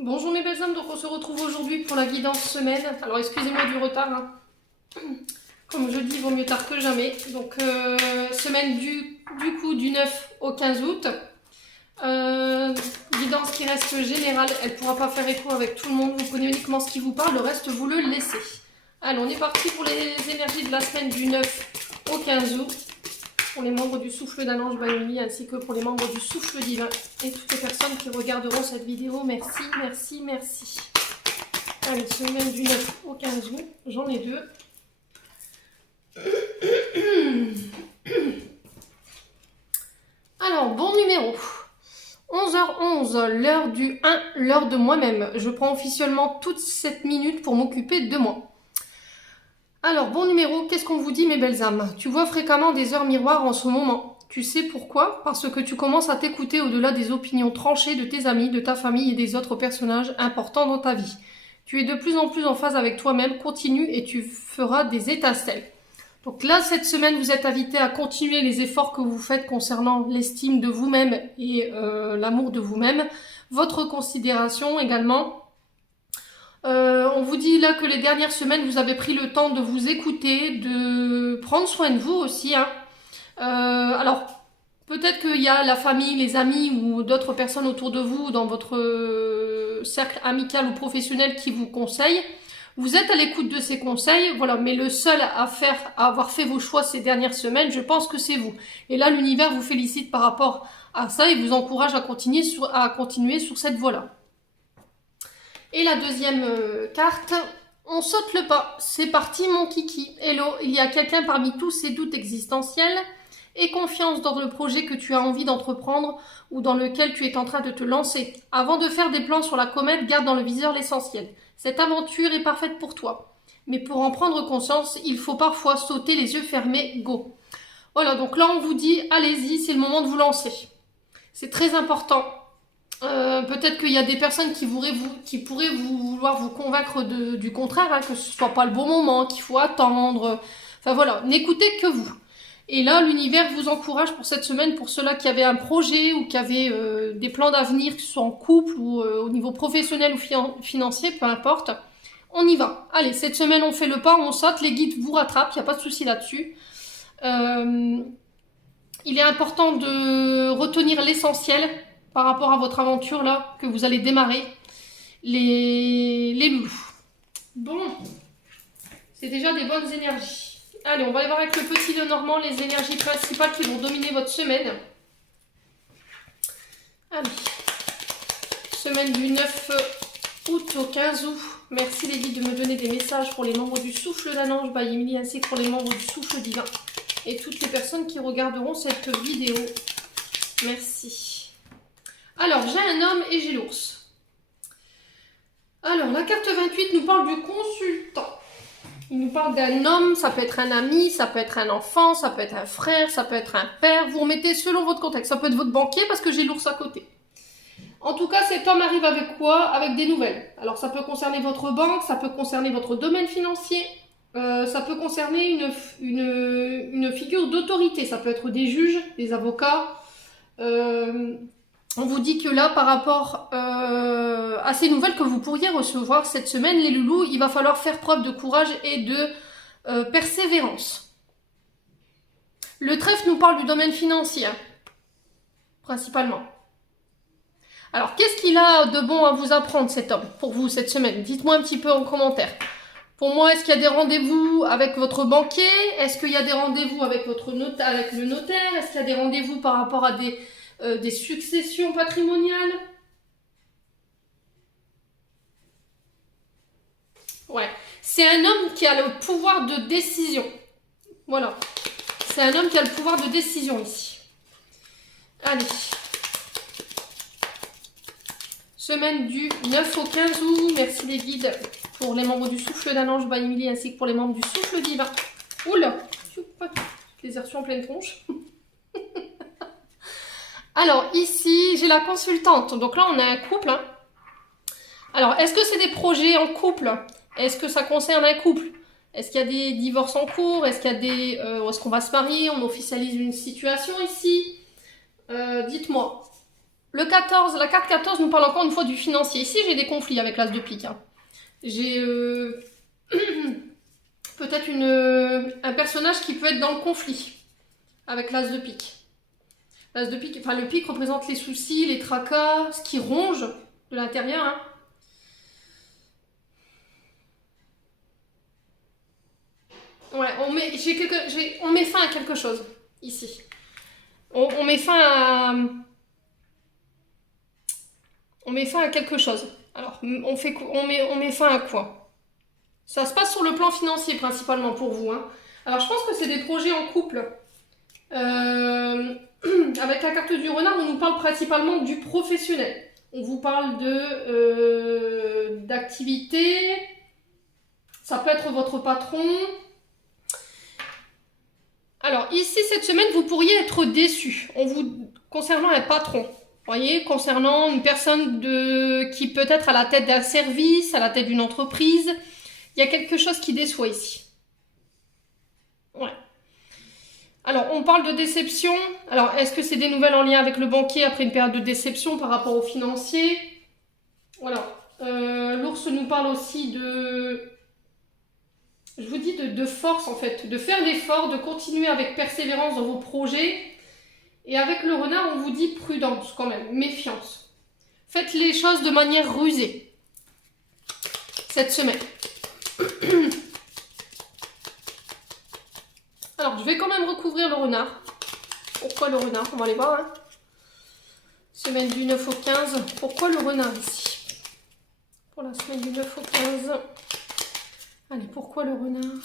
Bonjour mes belles âmes, donc on se retrouve aujourd'hui pour la guidance semaine. Alors excusez-moi du retard, hein. Comme je dis, il vaut mieux tard que jamais. Donc semaine du coup du 9 au 15 août. Guidance qui reste générale, elle ne pourra pas faire écho avec tout le monde, vous prenez uniquement ce qui vous parle, le reste vous le laissez. Allez, on est parti pour les énergies de la semaine du 9 au 15 août. Pour les membres du souffle d'un ange Bayoni, ainsi que pour les membres du souffle divin et toutes les personnes qui regarderont cette vidéo. Merci, merci, merci. Allez, semaine du 9 au 15 août, j'en ai deux. Alors, bon numéro. 11h11, l'heure du 1, l'heure de moi-même. Je prends officiellement toutes 7 minutes pour m'occuper de moi. Alors, bon numéro, qu'est-ce qu'on vous dit mes belles âmes? Tu vois fréquemment des heures miroirs en ce moment. Tu sais pourquoi? Parce que tu commences à t'écouter au-delà des opinions tranchées de tes amis, de ta famille et des autres personnages importants dans ta vie. Tu es de plus en plus en phase avec toi-même, continue et tu feras des étincelles. Donc là, cette semaine, vous êtes invité à continuer les efforts que vous faites concernant l'estime de vous-même et l'amour de vous-même, votre considération également. On vous dit là que les dernières semaines, vous avez pris le temps de vous écouter, de prendre soin de vous aussi, hein. Alors, peut-être qu'il y a la famille, les amis ou d'autres personnes autour de vous, dans votre cercle amical ou professionnel qui vous conseillent. Vous êtes à l'écoute de ces conseils, voilà, mais le seul à avoir fait vos choix ces dernières semaines, je pense que c'est vous. Et là, l'univers vous félicite par rapport à ça et vous encourage à continuer sur cette voie-là. Et la deuxième carte, on saute le pas. C'est parti mon kiki. Hello, il y a quelqu'un parmi tous ces doutes existentiels. Aie confiance dans le projet que tu as envie d'entreprendre ou dans lequel tu es en train de te lancer. Avant de faire des plans sur la comète, garde dans le viseur l'essentiel. Cette aventure est parfaite pour toi. Mais pour en prendre conscience, il faut parfois sauter les yeux fermés, go. Voilà, donc là on vous dit, allez-y, c'est le moment de vous lancer. C'est très important. Peut-être qu'il y a des personnes qui pourraient vouloir vous convaincre du contraire, hein, que ce soit pas le bon moment, qu'il faut attendre. Enfin voilà, n'écoutez que vous. Et là, l'univers vous encourage pour cette semaine, pour ceux-là qui avaient un projet ou qui avaient des plans d'avenir, que ce soit en couple ou au niveau professionnel ou financier, peu importe. On y va. Allez, cette semaine, on fait le pas, on saute, les guides vous rattrapent, il n'y a pas de souci là-dessus. Il est important de retenir l'essentiel par rapport à votre aventure là que vous allez démarrer, les loulous. Bon, c'est déjà des bonnes énergies. Allez, on va aller voir avec le petit Lenormand les énergies principales qui vont dominer votre semaine. Allez, semaine du 9 août au 15 août. Merci les guides de me donner des messages pour les membres du souffle d'un ange by Emily ainsi que pour les membres du souffle divin et toutes les personnes qui regarderont cette vidéo. Merci. Alors, j'ai un homme et j'ai l'ours. Alors, la carte 28 nous parle du consultant. Il nous parle d'un homme, ça peut être un ami, ça peut être un enfant, ça peut être un frère, ça peut être un père. Vous remettez selon votre contexte. Ça peut être votre banquier parce que j'ai l'ours à côté. En tout cas, cet homme arrive avec quoi? Avec des nouvelles. Alors, ça peut concerner votre banque, ça peut concerner votre domaine financier, ça peut concerner une figure d'autorité. Ça peut être des juges, des avocats. On vous dit que là, par rapport à ces nouvelles que vous pourriez recevoir cette semaine, les loulous, il va falloir faire preuve de courage et de persévérance. Le trèfle nous parle du domaine financier, principalement. Alors, qu'est-ce qu'il a de bon à vous apprendre, cet homme, pour vous, cette semaine? Dites-moi un petit peu en commentaire. Pour moi, est-ce qu'il y a des rendez-vous avec votre banquier? Est-ce qu'il y a des rendez-vous avec avec le notaire? Est-ce qu'il y a des rendez-vous par rapport à des successions patrimoniales? Ouais. C'est un homme qui a le pouvoir de décision. Voilà. C'est un homme qui a le pouvoir de décision ici. Allez. Semaine du 9 au 15 août. Merci les guides pour les membres du souffle d'un ange by Emily ainsi que pour les membres du souffle divin. Oula, les airs sont en pleine tronche. Alors ici, j'ai la consultante. Donc là, on a un couple. Hein. Alors, est-ce que c'est des projets en couple? Est-ce que ça concerne un couple? Est-ce qu'il y a des divorces en cours? Est-ce qu'il y a des... est-ce qu'on va se marier? On officialise une situation ici? Dites-moi. Le 14, la carte 14 nous parle encore une fois du financier. Ici, j'ai des conflits avec l'as de pique. Hein. J'ai peut-être un personnage qui peut être dans le conflit avec l'as de pique. L'as de pique, enfin le pique représente les soucis, les tracas, ce qui ronge de l'intérieur. Hein. Ouais, on met fin à quelque chose ici. On met fin à quelque chose. Alors, on met fin à quoi? Ça se passe sur le plan financier principalement pour vous. Hein. Alors, je pense que c'est des projets en couple. Avec la carte du renard, on nous parle principalement du professionnel. On vous parle d'activité. Ça peut être votre patron. Alors, ici, cette semaine, vous pourriez être déçu concernant un patron. Vous voyez, concernant une personne qui peut être à la tête d'un service, à la tête d'une entreprise. Il y a quelque chose qui déçoit ici. Ouais. Alors, on parle de déception. Alors, est-ce que c'est des nouvelles en lien avec le banquier après une période de déception par rapport au financier? Voilà. L'ours nous parle aussi je vous dis de force en fait, de faire l'effort, de continuer avec persévérance dans vos projets. Et avec le renard, on vous dit prudence quand même, méfiance. Faites les choses de manière rusée cette semaine. Alors, je vais quand même recouvrir le renard. Pourquoi le renard? On va aller voir. Hein. Semaine du 9 au 15. Pourquoi le renard ici? Pour la semaine du 9 au 15. Allez, pourquoi le renard?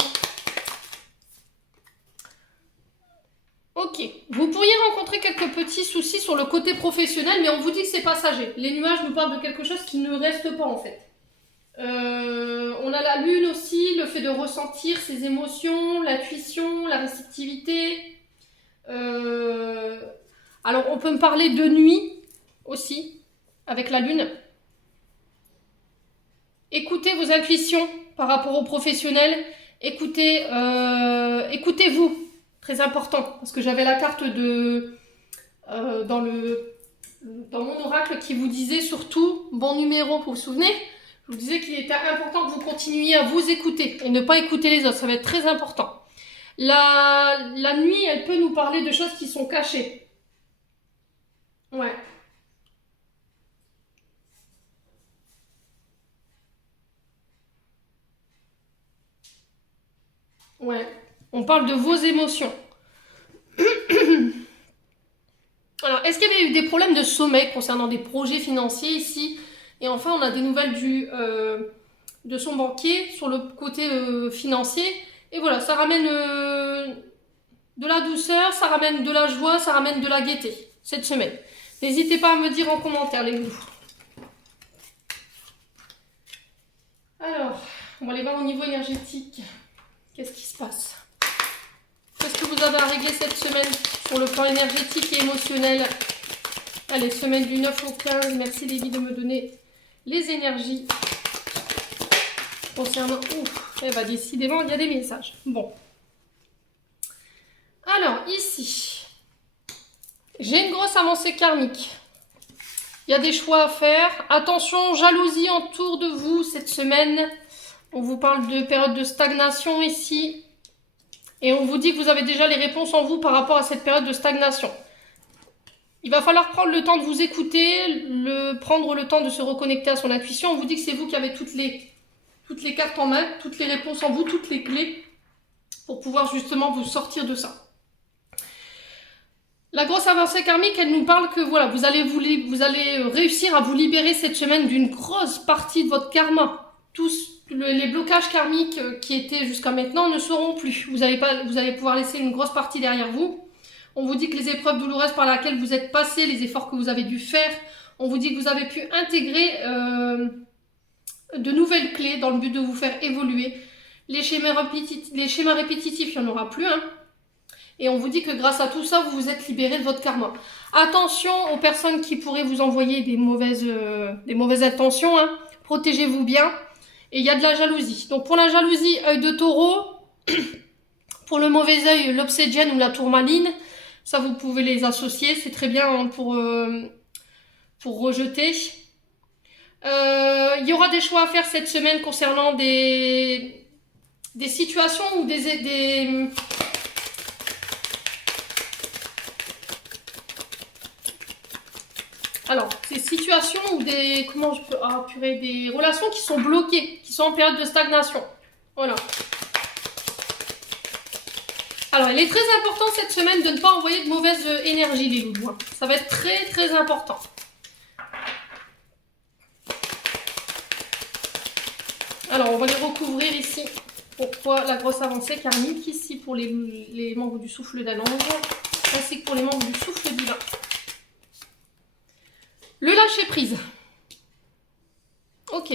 Ok, vous pourriez rencontrer quelques petits soucis sur le côté professionnel, mais on vous dit que c'est passager. Les nuages nous parlent de quelque chose qui ne reste pas en fait. On a la lune aussi, le fait de ressentir ses émotions, l'intuition, la réceptivité. Alors on peut me parler de nuit aussi, avec la lune. Écoutez vos intuitions par rapport aux professionnels. Écoutez-vous. Très important, parce que j'avais la carte dans mon oracle qui vous disait surtout, bon numéro, vous vous souvenez? Je vous disais qu'il était important que vous continuiez à vous écouter et ne pas écouter les autres, ça va être très important. La nuit, elle peut nous parler de choses qui sont cachées. Ouais. Ouais. On parle de vos émotions. Alors, est-ce qu'il y avait eu des problèmes de sommeil concernant des projets financiers ici? Et enfin, on a des nouvelles de son banquier sur le côté financier. Et voilà, ça ramène de la douceur, ça ramène de la joie, ça ramène de la gaieté cette semaine. N'hésitez pas à me dire en commentaire les loups. Alors, on va aller voir au niveau énergétique. Qu'est-ce qui se passe? Qu'est-ce que vous avez à régler cette semaine sur le plan énergétique et émotionnel? Allez, semaine du 9 au 15. Merci Lévi de me donner les énergies concernant... Ouf, eh ben, décidément, il y a des messages. Bon. Alors, ici, j'ai une grosse avancée karmique. Il y a des choix à faire. Attention, jalousie autour de vous cette semaine. On vous parle de période de stagnation ici. Et on vous dit que vous avez déjà les réponses en vous par rapport à cette période de stagnation. Il va falloir prendre le temps de vous écouter, prendre le temps de se reconnecter à son intuition. On vous dit que c'est vous qui avez toutes les cartes en main, toutes les réponses en vous, toutes les clés pour pouvoir justement vous sortir de ça. La grosse avancée karmique, elle nous parle que voilà, vous allez réussir à vous libérer cette semaine d'une grosse partie de votre karma. Tous les blocages karmiques qui étaient jusqu'à maintenant ne seront plus. Vous allez pouvoir laisser une grosse partie derrière vous. On vous dit que les épreuves douloureuses par lesquelles vous êtes passé, les efforts que vous avez dû faire, on vous dit que vous avez pu intégrer de nouvelles clés dans le but de vous faire évoluer. Les schémas répétitifs, il n'y en aura plus. Hein. Et on vous dit que grâce à tout ça, vous vous êtes libéré de votre karma. Attention aux personnes qui pourraient vous envoyer des mauvaises intentions. Hein. Protégez-vous bien. Et il y a de la jalousie. Donc pour la jalousie, œil de taureau. Pour le mauvais œil, l'obsidienne ou la tourmaline. Ça, vous pouvez les associer. C'est très bien hein, pour pour rejeter. Il y aura des choix à faire cette semaine concernant des situations ou des alors, ces situations ou des comment je peux purée, des relations qui sont bloquées, qui sont en période de stagnation. Voilà. Alors, il est très important cette semaine de ne pas envoyer de mauvaise énergie, les loulous. Ça va être très très important. Alors, on va les recouvrir ici. Pourquoi la grosse avancée karmique ici pour les membres du souffle d'Anange, ainsi que pour les membres du souffle divin. Le lâcher prise. Ok.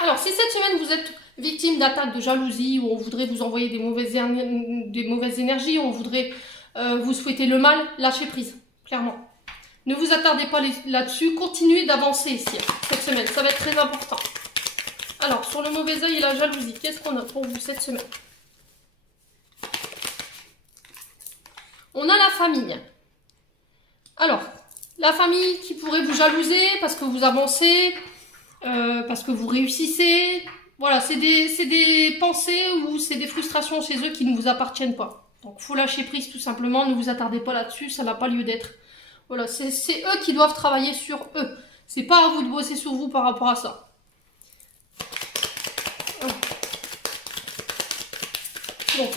Alors, si cette semaine vous êtes victime d'attaques de jalousie, ou on voudrait vous envoyer des mauvaises énergies, on voudrait vous souhaiter le mal, lâchez prise, clairement. Ne vous attardez pas là-dessus, continuez d'avancer ici, cette semaine, ça va être très important. Alors, sur le mauvais œil et la jalousie, qu'est-ce qu'on a pour vous cette semaine? On a la famille. Alors, la famille qui pourrait vous jalouser parce que vous avancez, parce que vous réussissez. Voilà, c'est des pensées ou c'est des frustrations chez eux qui ne vous appartiennent pas. Donc, faut lâcher prise tout simplement, ne vous attardez pas là-dessus, ça n'a pas lieu d'être. Voilà, c'est eux qui doivent travailler sur eux. C'est pas à vous de bosser sur vous par rapport à ça. Donc,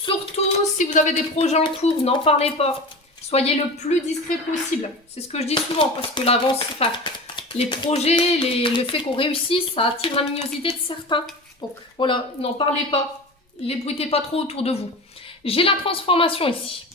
surtout, si vous avez des projets en cours, n'en parlez pas. Soyez le plus discret possible. C'est ce que je dis souvent, parce que l'avance, enfin, les projets, le fait qu'on réussisse, ça attire la luminosité de certains. Donc, voilà, n'en parlez pas. L'ébruitez pas trop autour de vous. J'ai la transformation ici.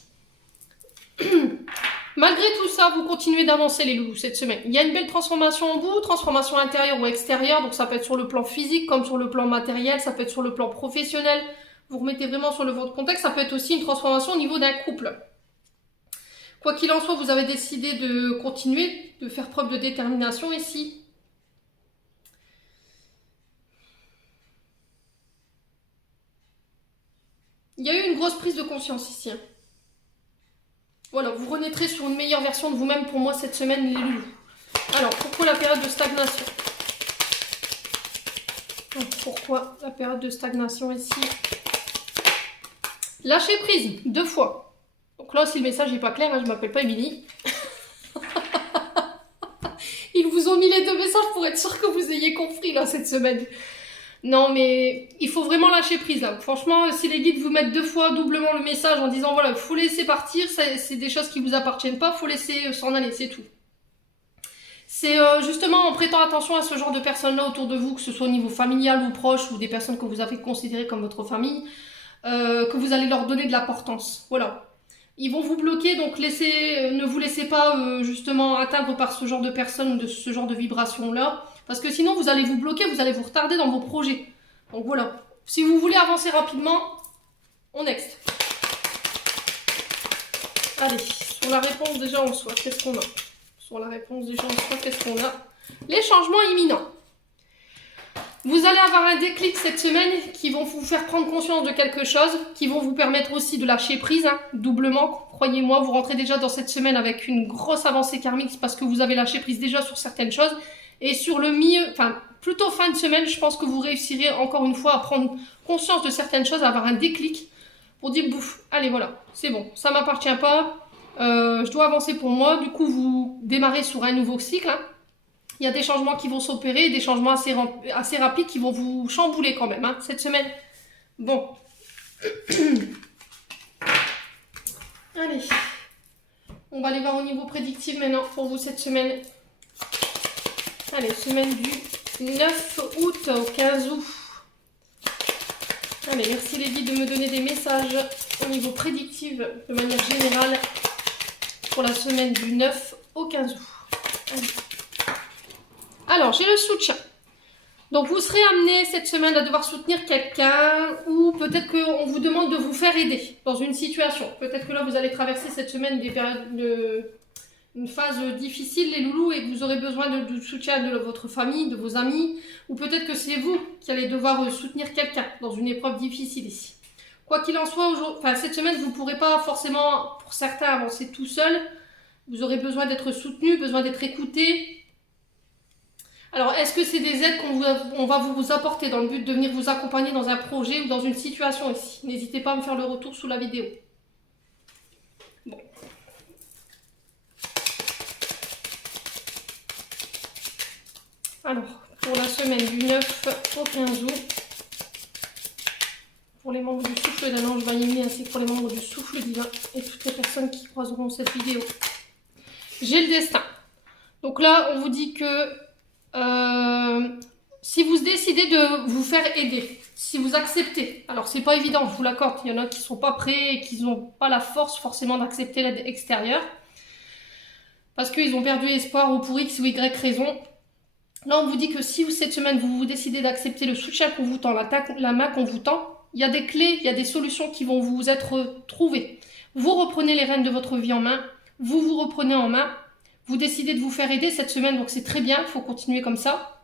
Malgré tout ça, vous continuez d'avancer les loulous cette semaine. Il y a une belle transformation en vous, transformation intérieure ou extérieure. Donc, ça peut être sur le plan physique comme sur le plan matériel. Ça peut être sur le plan professionnel. Vous remettez vraiment sur votre contexte. Ça peut être aussi une transformation au niveau d'un couple. Quoi qu'il en soit, vous avez décidé de continuer, de faire preuve de détermination ici. Il y a eu une grosse prise de conscience ici. Voilà, vous renaîtrez sur une meilleure version de vous-même pour moi cette semaine, les loulous. Alors, pourquoi la période de stagnation? Pourquoi la période de stagnation ici? Lâcher prise, 2 fois. Donc là, si le message n'est pas clair, hein, je ne m'appelle pas Émilie. Ils vous ont mis les 2 messages pour être sûr que vous ayez compris là cette semaine. Non, mais il faut vraiment lâcher prise là. Franchement, si les guides vous mettent 2 fois doublement le message en disant voilà, il faut laisser partir, c'est des choses qui vous appartiennent pas, il faut laisser s'en aller, c'est tout. C'est justement en prêtant attention à ce genre de personnes-là autour de vous, que ce soit au niveau familial ou proche, ou des personnes que vous avez considérées comme votre famille, que vous allez leur donner de l'importance. Voilà. Ils vont vous bloquer, donc ne vous laissez pas justement atteindre par ce genre de personnes, de ce genre de vibrations-là. Parce que sinon, vous allez vous bloquer, vous allez vous retarder dans vos projets. Donc voilà. Si vous voulez avancer rapidement, on next. Allez, sur la réponse déjà en soi, qu'est-ce qu'on a? Sur la réponse déjà en soi, qu'est-ce qu'on a? Les changements imminents. Vous allez avoir un déclic cette semaine qui vont vous faire prendre conscience de quelque chose, qui vont vous permettre aussi de lâcher prise, hein, doublement. Croyez-moi, vous rentrez déjà dans cette semaine avec une grosse avancée karmique parce que vous avez lâché prise déjà sur certaines choses. Et sur le milieu, enfin plutôt fin de semaine, je pense que vous réussirez encore une fois à prendre conscience de certaines choses, à avoir un déclic pour dire bouf, allez voilà, c'est bon, ça ne m'appartient pas, je dois avancer pour moi. Du coup, vous démarrez sur un nouveau cycle. Hein. Il y a des changements qui vont s'opérer, des changements assez rapides qui vont vous chambouler quand même, hein, cette semaine. Bon. Allez. On va aller voir au niveau prédictif maintenant pour vous cette semaine. Allez, semaine du 9 août au 15 août. Allez, merci les guides de me donner des messages au niveau prédictif de manière générale pour la semaine du 9 au 15 août. Allez. Alors, j'ai le soutien. Donc, vous serez amené cette semaine à devoir soutenir quelqu'un ou peut-être qu'on vous demande de vous faire aider dans une situation. Peut-être que là, vous allez traverser cette semaine des périodes une phase difficile, les loulous, et que vous aurez besoin du soutien de votre famille, de vos amis, ou peut-être que c'est vous qui allez devoir soutenir quelqu'un dans une épreuve difficile ici. Quoi qu'il en soit, cette semaine, vous ne pourrez pas forcément, pour certains, avancer tout seul. Vous aurez besoin d'être soutenu, besoin d'être écouté. Alors, est-ce que c'est des aides qu'on va vous apporter dans le but de venir vous accompagner dans un projet ou dans une situation ici? N'hésitez pas à me faire le retour sous la vidéo. Bon. Alors, pour la semaine du 9 au 15 août, pour les membres du souffle d'un ange va-y-mi ainsi que pour les membres du souffle divin et toutes les personnes qui croiseront cette vidéo. J'ai le destin. Donc là, on vous dit que si vous décidez de vous faire aider, si vous acceptez, alors c'est pas évident, je vous l'accorde, il y en a qui sont pas prêts et qui n'ont pas la force forcément d'accepter l'aide extérieure parce qu'ils ont perdu espoir ou pour X ou Y raison. Là, on vous dit que si cette semaine, vous décidez d'accepter le soutien qu'on vous tend, la main qu'on vous tend, il y a des clés, il y a des solutions qui vont vous être trouvées. Vous reprenez les rênes de votre vie en main, vous vous reprenez en main, vous décidez de vous faire aider cette semaine, donc c'est très bien, il faut continuer comme ça.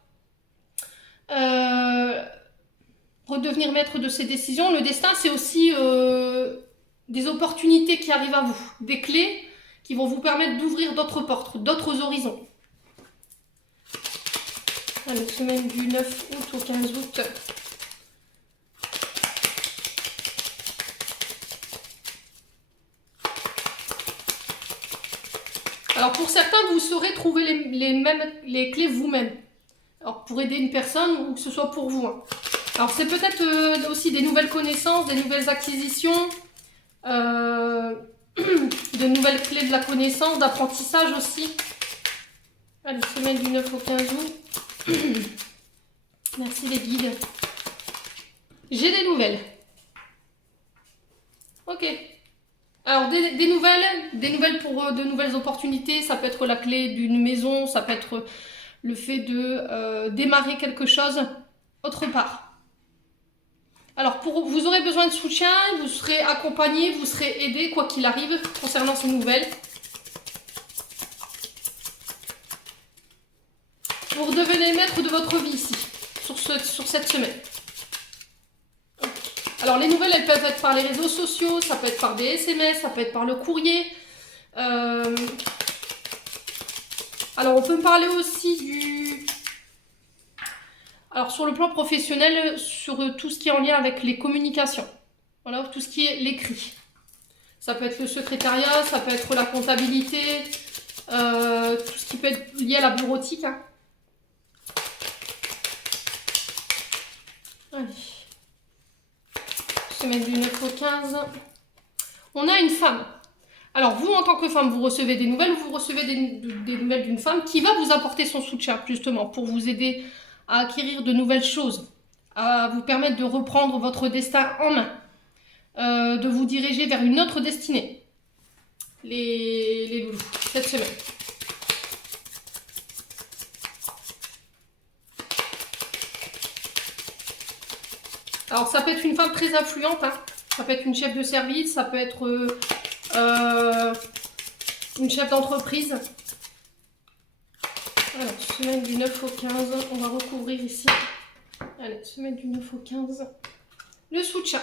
Redevenir maître de ses décisions. Le destin, c'est aussi des opportunités qui arrivent à vous, des clés qui vont vous permettre d'ouvrir d'autres portes, d'autres horizons. Allez, semaine du 9 août au 15 août. Alors pour certains, vous saurez trouver les clés vous-même. Alors pour aider une personne ou que ce soit pour vous. Hein. Alors c'est peut-être aussi des nouvelles connaissances, des nouvelles acquisitions, de nouvelles clés de la connaissance, d'apprentissage aussi. Allez, semaine du 9 au 15 août. Merci les guides. J'ai des nouvelles. Ok. Alors des nouvelles pour de nouvelles opportunités. Ça peut être la clé d'une maison, ça peut être le fait de démarrer quelque chose autre part. Alors vous aurez besoin de soutien, vous serez accompagné, vous serez aidé quoi qu'il arrive concernant ces nouvelles. Vous redevenez maître de votre vie ici, sur cette semaine. Alors les nouvelles, elles peuvent être par les réseaux sociaux, ça peut être par des SMS, ça peut être par le courrier. Alors on peut me parler aussi du... Alors sur le plan professionnel, sur tout ce qui est en lien avec les communications. Voilà, tout ce qui est l'écrit. Ça peut être le secrétariat, ça peut être la comptabilité, tout ce qui peut être lié à la bureautique. Hein. Allez. Semaine du 9 au 15. On a une femme. Alors vous, en tant que femme, vous recevez des nouvelles, vous recevez des nouvelles d'une femme qui va vous apporter son soutien, justement, pour vous aider à acquérir de nouvelles choses, à vous permettre de reprendre votre destin en main, de vous diriger vers une autre destinée. Les loulous, cette semaine. Alors ça peut être une femme très influente, hein. Ça peut être une chef de service, ça peut être une chef d'entreprise. Alors, semaine du 9 au 15, on va recouvrir ici. Allez, semaine du 9 au 15. Le soutien.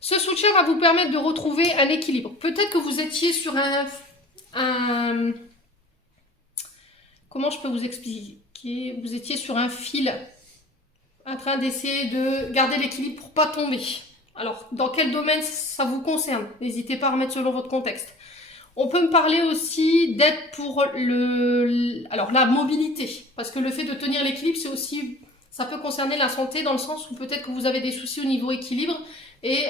Ce soutien va vous permettre de retrouver un équilibre. Peut-être que vous étiez sur un... Comment je peux vous expliquer? Vous étiez sur un fil en train d'essayer de garder l'équilibre pour ne pas tomber. Alors, dans quel domaine ça vous concerne? N'hésitez pas à remettre selon votre contexte. On peut me parler aussi d'aide pour la mobilité. Parce que le fait de tenir l'équilibre, c'est aussi... Ça peut concerner la santé dans le sens où peut-être que vous avez des soucis au niveau équilibre et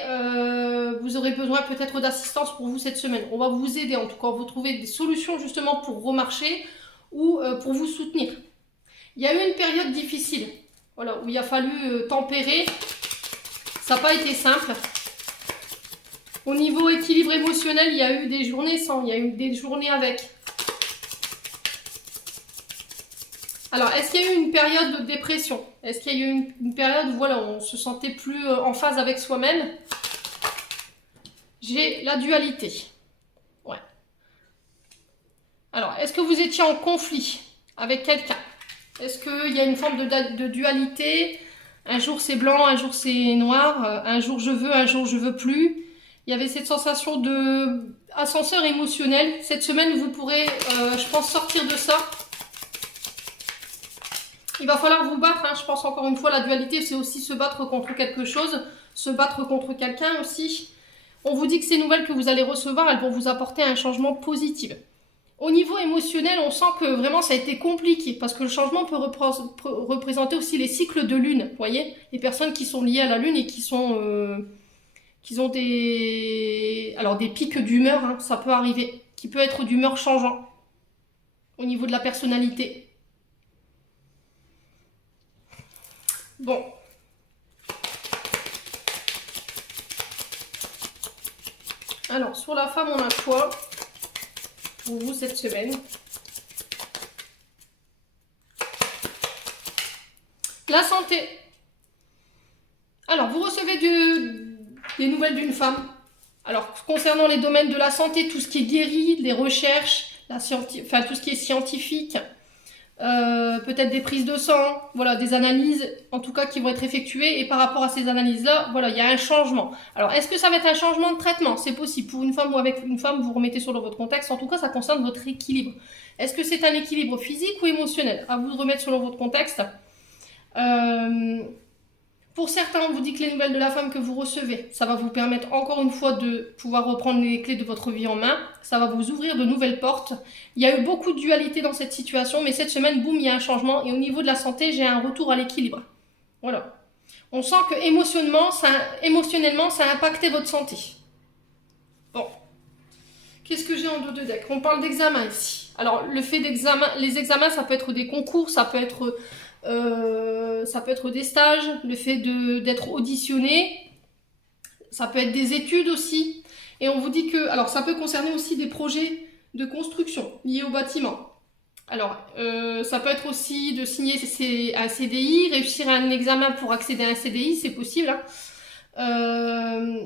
vous aurez besoin peut-être d'assistance pour vous cette semaine. On va vous aider en tout cas, vous trouver des solutions justement pour remarcher ou pour vous soutenir. Il y a eu une période difficile, voilà, où il a fallu tempérer. Ça n'a pas été simple. Au niveau équilibre émotionnel, il y a eu des journées sans, il y a eu des journées avec. Alors, est-ce qu'il y a eu une période de dépression? Est-ce qu'il y a eu une période où voilà, on se sentait plus en phase avec soi-même? J'ai la dualité. Ouais. Alors, est-ce que vous étiez en conflit avec quelqu'un? Est-ce qu'il y a une forme de dualité? Un jour c'est blanc, un jour c'est noir, un jour je veux plus. Il y avait cette sensation de... ascenseur émotionnel. Cette semaine, vous pourrez, je pense, sortir de ça. Il va falloir vous battre, hein. Je pense encore une fois, la dualité, c'est aussi se battre contre quelque chose, se battre contre quelqu'un aussi. On vous dit que ces nouvelles que vous allez recevoir, elles vont vous apporter un changement positif. Au niveau émotionnel, on sent que vraiment ça a été compliqué, parce que le changement peut représenter aussi les cycles de lune, vous voyez. Les personnes qui sont liées à la lune et qui ont des pics d'humeur, hein, ça peut arriver, qui peut être d'humeur changeant au niveau de la personnalité. Bon. Alors, sur la femme, on a quoi pour vous cette semaine? La santé. Alors, vous recevez des nouvelles d'une femme. Alors, concernant les domaines de la santé, tout ce qui est guéri, les recherches, tout ce qui est scientifique, peut-être des prises de sang, voilà, des analyses, en tout cas, qui vont être effectuées. Et par rapport à ces analyses-là, voilà, il y a un changement. Alors, est-ce que ça va être un changement de traitement? C'est possible. Pour une femme ou avec une femme, vous remettez sur votre contexte. En tout cas, ça concerne votre équilibre. Est-ce que c'est un équilibre physique ou émotionnel? À vous de remettre selon votre contexte. Pour certains, on vous dit que les nouvelles de la femme que vous recevez, ça va vous permettre encore une fois de pouvoir reprendre les clés de votre vie en main. Ça va vous ouvrir de nouvelles portes. Il y a eu beaucoup de dualité dans cette situation, mais cette semaine, boum, il y a un changement. Et au niveau de la santé, j'ai un retour à l'équilibre. Voilà. On sent que émotionnellement, ça a impacté votre santé. Bon. Qu'est-ce que j'ai en dos de deck? On parle d'examen ici. Alors, le fait d'examen, les examens, ça peut être des concours, ça peut être des stages, le fait d'être auditionné, ça peut être des études aussi. Et on vous dit que, alors ça peut concerner aussi des projets de construction liés au bâtiment. Alors, ça peut être aussi de signer un CDI, réussir un examen pour accéder à un CDI, c'est possible. Hein.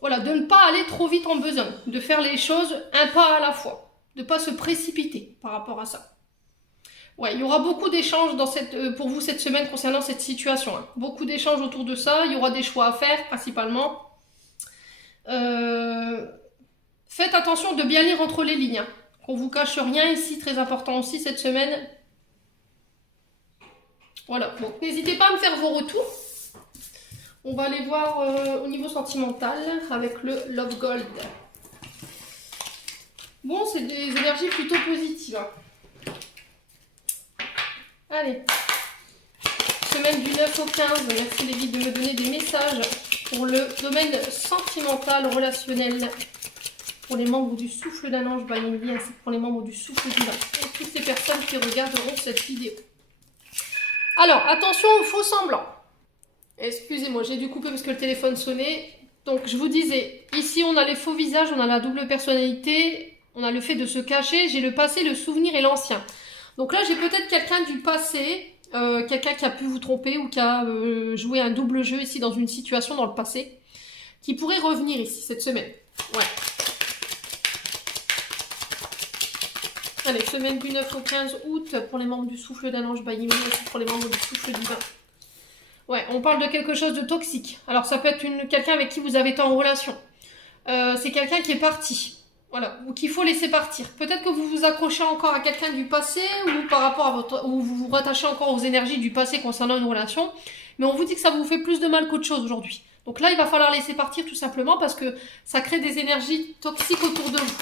Voilà, de ne pas aller trop vite en besogne, de faire les choses un pas à la fois, de ne pas se précipiter par rapport à ça. Ouais, il y aura beaucoup d'échanges pour vous cette semaine concernant cette situation. Hein. Beaucoup d'échanges autour de ça. Il y aura des choix à faire, principalement. Faites attention de bien lire entre les lignes. Hein. Qu'on vous cache rien ici, très important aussi cette semaine. Voilà, donc n'hésitez pas à me faire vos retours. On va aller voir au niveau sentimental avec le Love Gold. Bon, c'est des énergies plutôt positives. Hein. Allez, semaine du 9 au 15, merci les vies de me donner des messages pour le domaine sentimental, relationnel, pour les membres du souffle d'un ange by Emily, ainsi que pour les membres du souffle divin et toutes les personnes qui regarderont cette vidéo. Alors, attention aux faux semblants. Excusez-moi, j'ai dû couper parce que le téléphone sonnait. Donc, je vous disais, ici on a les faux visages, on a la double personnalité, on a le fait de se cacher, j'ai le passé, le souvenir et l'ancien. Donc là, j'ai peut-être quelqu'un du passé, quelqu'un qui a pu vous tromper ou qui a joué un double jeu ici dans une situation dans le passé, qui pourrait revenir ici cette semaine. Ouais. Allez, semaine du 9 au 15 août pour les membres du souffle d'un ange by Emily, aussi pour les membres du souffle divin. Ouais, on parle de quelque chose de toxique. Alors ça peut être quelqu'un avec qui vous avez été en relation. C'est quelqu'un qui est parti. Voilà, ou qu'il faut laisser partir. Peut-être que vous vous accrochez encore à quelqu'un du passé ou par rapport à ou vous vous rattachez encore aux énergies du passé concernant une relation. Mais on vous dit que ça vous fait plus de mal qu'autre chose aujourd'hui. Donc là, il va falloir laisser partir tout simplement parce que ça crée des énergies toxiques autour de vous.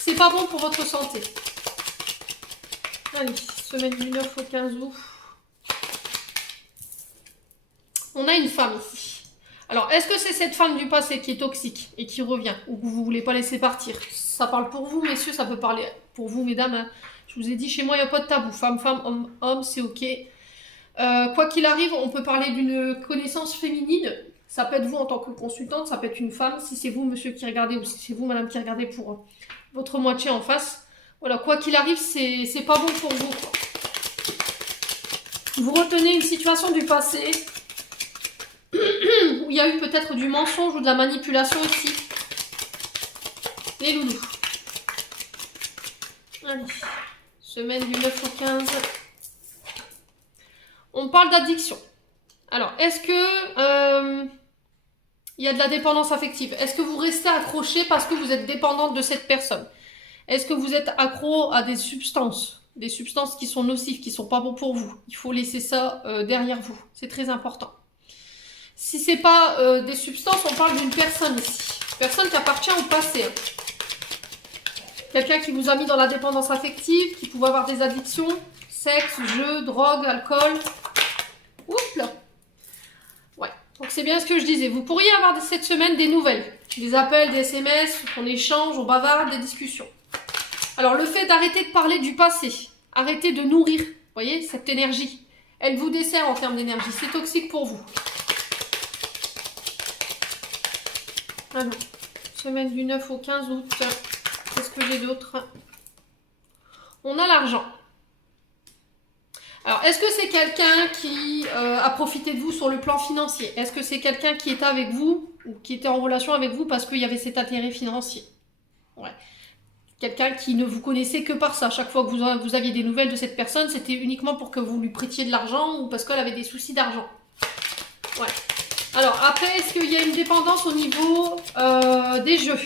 C'est pas bon pour votre santé. Allez, semaine du 9 au 15 août. On a une femme ici. Alors, est-ce que c'est cette femme du passé qui est toxique et qui revient ou que vous ne voulez pas laisser partir? Ça parle pour vous, messieurs, ça peut parler pour vous, mesdames. Hein. Je vous ai dit, chez moi, il n'y a pas de tabou. Femme, femme, homme, homme, c'est OK. Quoi qu'il arrive, on peut parler d'une connaissance féminine. Ça peut être vous en tant que consultante, ça peut être une femme. Si c'est vous, monsieur, qui regardez, ou si c'est vous, madame, qui regardez pour votre moitié en face. Voilà, quoi qu'il arrive, c'est pas bon pour vous. Quoi. Vous retenez une situation du passé où il y a eu peut-être du mensonge ou de la manipulation ici. Les loulous. Allez. Semaine du 9 au 15. On parle d'addiction. Alors, est-ce que Il y a de la dépendance affective. Est-ce que vous restez accroché parce que vous êtes dépendante de cette personne? Est-ce que vous êtes accro à des substances? Des substances qui sont nocives, qui sont pas bonnes pour vous. Il faut laisser ça derrière vous. C'est très important. Si c'est pas des substances, on parle d'une personne ici. Personne qui appartient au passé. Hein. Quelqu'un qui vous a mis dans la dépendance affective, qui pouvait avoir des addictions, sexe, jeux, drogue, alcool. Oups là. Ouais. Donc c'est bien ce que je disais. Vous pourriez avoir cette semaine des nouvelles. Des appels, des SMS, on échange, on bavarde, des discussions. Alors le fait d'arrêter de parler du passé, arrêter de nourrir, vous voyez, cette énergie, elle vous dessert en termes d'énergie, c'est toxique pour vous. Alors, semaine du 9 au 15 août, qu'est-ce que j'ai d'autre? On a l'argent. Alors, est-ce que c'est quelqu'un qui a profité de vous sur le plan financier? Est-ce que c'est quelqu'un qui était avec vous, ou qui était en relation avec vous parce qu'il y avait cet intérêt financier? Ouais. Quelqu'un qui ne vous connaissait que par ça. Chaque fois que vous aviez des nouvelles de cette personne, c'était uniquement pour que vous lui prêtiez de l'argent ou parce qu'elle avait des soucis d'argent. Ouais. Alors, après, est-ce qu'il y a une dépendance au niveau des jeux?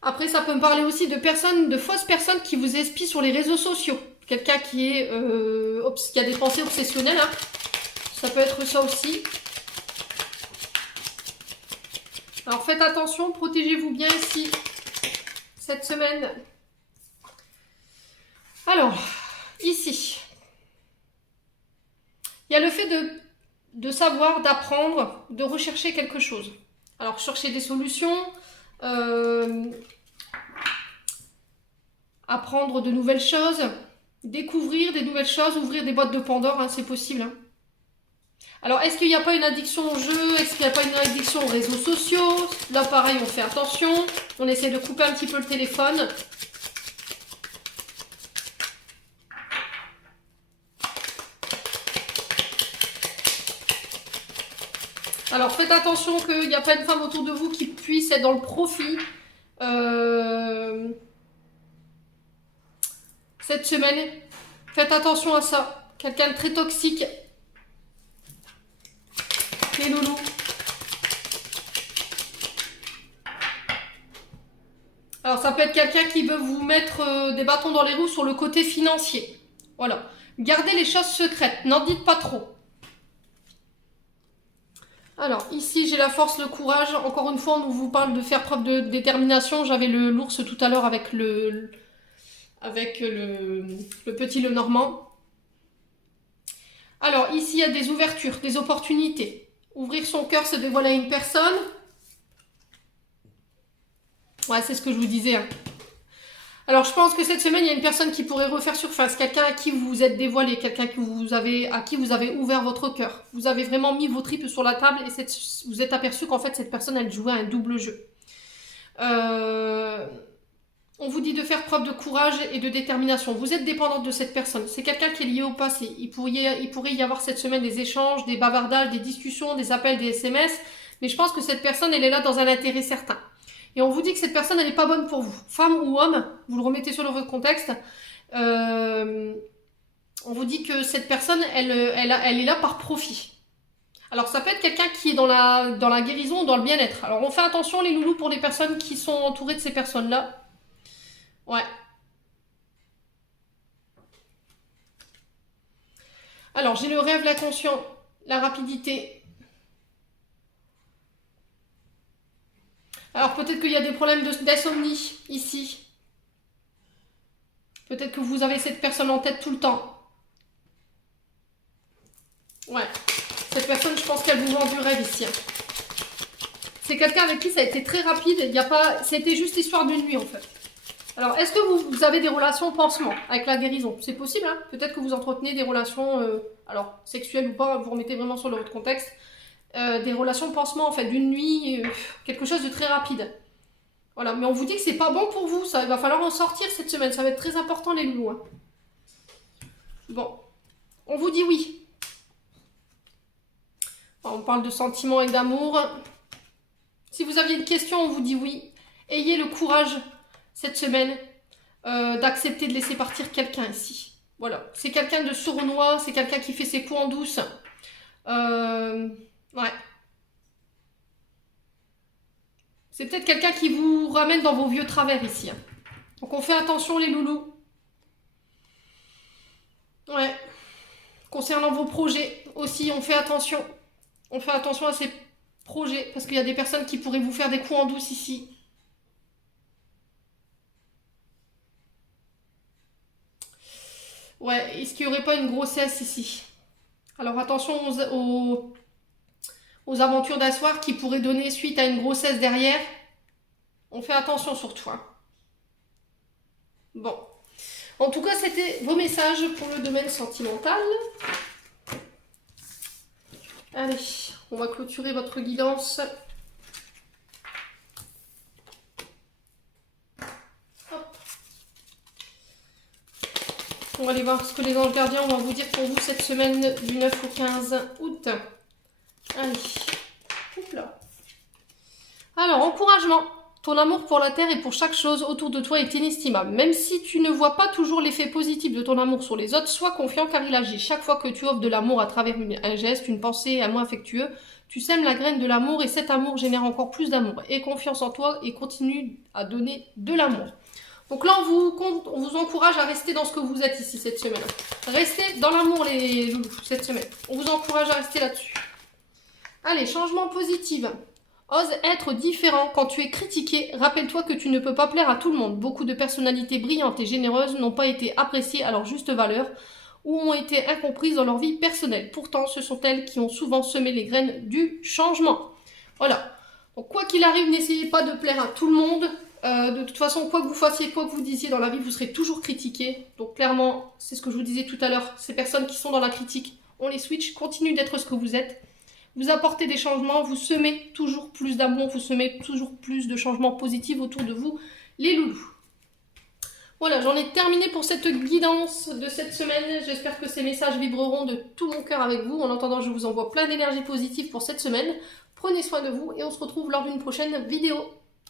Après, ça peut me parler aussi de personnes, de fausses personnes qui vous espient sur les réseaux sociaux. Quelqu'un qui a des pensées obsessionnelles. Hein. Ça peut être ça aussi. Alors, faites attention, protégez-vous bien ici. Cette semaine. Alors, ici. Il y a le fait de savoir, d'apprendre, de rechercher quelque chose. Alors, chercher des solutions, apprendre de nouvelles choses, découvrir des nouvelles choses, ouvrir des boîtes de Pandore, hein, c'est possible. Hein. Alors, est-ce qu'il n'y a pas une addiction au jeu? Est-ce qu'il n'y a pas une addiction aux réseaux sociaux? Là, pareil, on fait attention. On essaie de couper un petit peu le téléphone. Alors, faites attention qu'il n'y a pas une femme autour de vous qui puisse être dans le profit. Cette semaine, faites attention à ça. Quelqu'un de très toxique. Les loulous. Alors, ça peut être quelqu'un qui veut vous mettre des bâtons dans les roues sur le côté financier. Voilà. Gardez les choses secrètes. N'en dites pas trop. Alors, ici, j'ai la force, le courage. Encore une fois, on vous parle de faire preuve de détermination. J'avais l'ours tout à l'heure avec le petit Lenormand. Alors, ici, il y a des ouvertures, des opportunités. Ouvrir son cœur, se dévoiler à une personne. Ouais, c'est ce que je vous disais. Hein. Alors, je pense que cette semaine, il y a une personne qui pourrait refaire surface. Quelqu'un à qui vous vous êtes dévoilé. Quelqu'un à qui vous avez ouvert votre cœur. Vous avez vraiment mis vos tripes sur la table et vous êtes aperçu qu'en fait, cette personne, elle jouait à un double jeu. On vous dit de faire preuve de courage et de détermination. Vous êtes dépendante de cette personne. C'est quelqu'un qui est lié au passé. Il pourrait y avoir cette semaine des échanges, des bavardages, des discussions, des appels, des SMS. Mais je pense que cette personne, elle est là dans un intérêt certain. Et on vous dit que cette personne, elle n'est pas bonne pour vous. Femme ou homme, vous le remettez sur votre contexte. On vous dit que cette personne, elle est là par profit. Alors, ça peut être quelqu'un qui est dans la guérison ou dans le bien-être. Alors, on fait attention, les loulous, pour les personnes qui sont entourées de ces personnes-là. Ouais. Alors, j'ai le rêve, l'inconscient, la rapidité. Alors, peut-être qu'il y a des problèmes d'insomnie ici. Peut-être que vous avez cette personne en tête tout le temps. Ouais. Cette personne, je pense qu'elle vous vend du rêve ici. C'est quelqu'un avec qui ça a été très rapide. C'était juste histoire d'une nuit, en fait. Alors, est-ce que vous avez des relations pansement avec la guérison? C'est possible, hein. Peut-être que vous entretenez des relations, alors sexuelles ou pas, vous remettez vraiment sur votre contexte, des relations pansement, en fait, d'une nuit, quelque chose de très rapide. Voilà, mais on vous dit que c'est pas bon pour vous, ça, il va falloir en sortir cette semaine, ça va être très important les loulous. Hein. Bon, on vous dit oui. On parle de sentiments et d'amour. Si vous aviez une question, on vous dit oui. Ayez le courage cette semaine d'accepter de laisser partir quelqu'un ici. Voilà, c'est quelqu'un de sournois, c'est quelqu'un qui fait ses coups en douce. Ouais. C'est peut-être quelqu'un qui vous ramène dans vos vieux travers ici. Hein. Donc on fait attention les loulous. Ouais. Concernant vos projets aussi, on fait attention. On fait attention à ces projets parce qu'il y a des personnes qui pourraient vous faire des coups en douce ici. Ouais, est-ce qu'il n'y aurait pas une grossesse ici? Alors attention aux aventures d'asseoir qui pourraient donner suite à une grossesse derrière. On fait attention surtout. Hein. Bon. En tout cas, c'était vos messages pour le domaine sentimental. Allez, on va clôturer votre guidance. Hop. On va aller voir ce que les anges gardiens vont vous dire pour vous cette semaine du 9 au 15 août. Allez, hop là. Alors, encouragement. Ton amour pour la terre et pour chaque chose autour de toi est inestimable. Même si tu ne vois pas toujours l'effet positif de ton amour sur les autres, sois confiant car il agit. Chaque fois que tu offres de l'amour à travers un geste, une pensée, un mot affectueux, tu sèmes la graine de l'amour et cet amour génère encore plus d'amour. Aie confiance en toi et continue à donner de l'amour. Donc là, on vous encourage à rester dans ce que vous êtes ici cette semaine. Restez dans l'amour les loulous cette semaine. On vous encourage à rester là-dessus. Allez, changement positif. Ose être différent quand tu es critiqué. Rappelle-toi que tu ne peux pas plaire à tout le monde. Beaucoup de personnalités brillantes et généreuses n'ont pas été appréciées à leur juste valeur ou ont été incomprises dans leur vie personnelle. Pourtant, ce sont elles qui ont souvent semé les graines du changement. Voilà. Donc, quoi qu'il arrive, n'essayez pas de plaire à tout le monde. De toute façon, quoi que vous fassiez, quoi que vous disiez dans la vie, vous serez toujours critiqué. Donc, clairement, c'est ce que je vous disais tout à l'heure. Ces personnes qui sont dans la critique, on les switch. Continuez d'être ce que vous êtes. Vous apportez des changements, vous semez toujours plus d'amour, vous semez toujours plus de changements positifs autour de vous, les loulous. Voilà, j'en ai terminé pour cette guidance de cette semaine. J'espère que ces messages vibreront de tout mon cœur avec vous. En attendant, je vous envoie plein d'énergie positive pour cette semaine. Prenez soin de vous et on se retrouve lors d'une prochaine vidéo.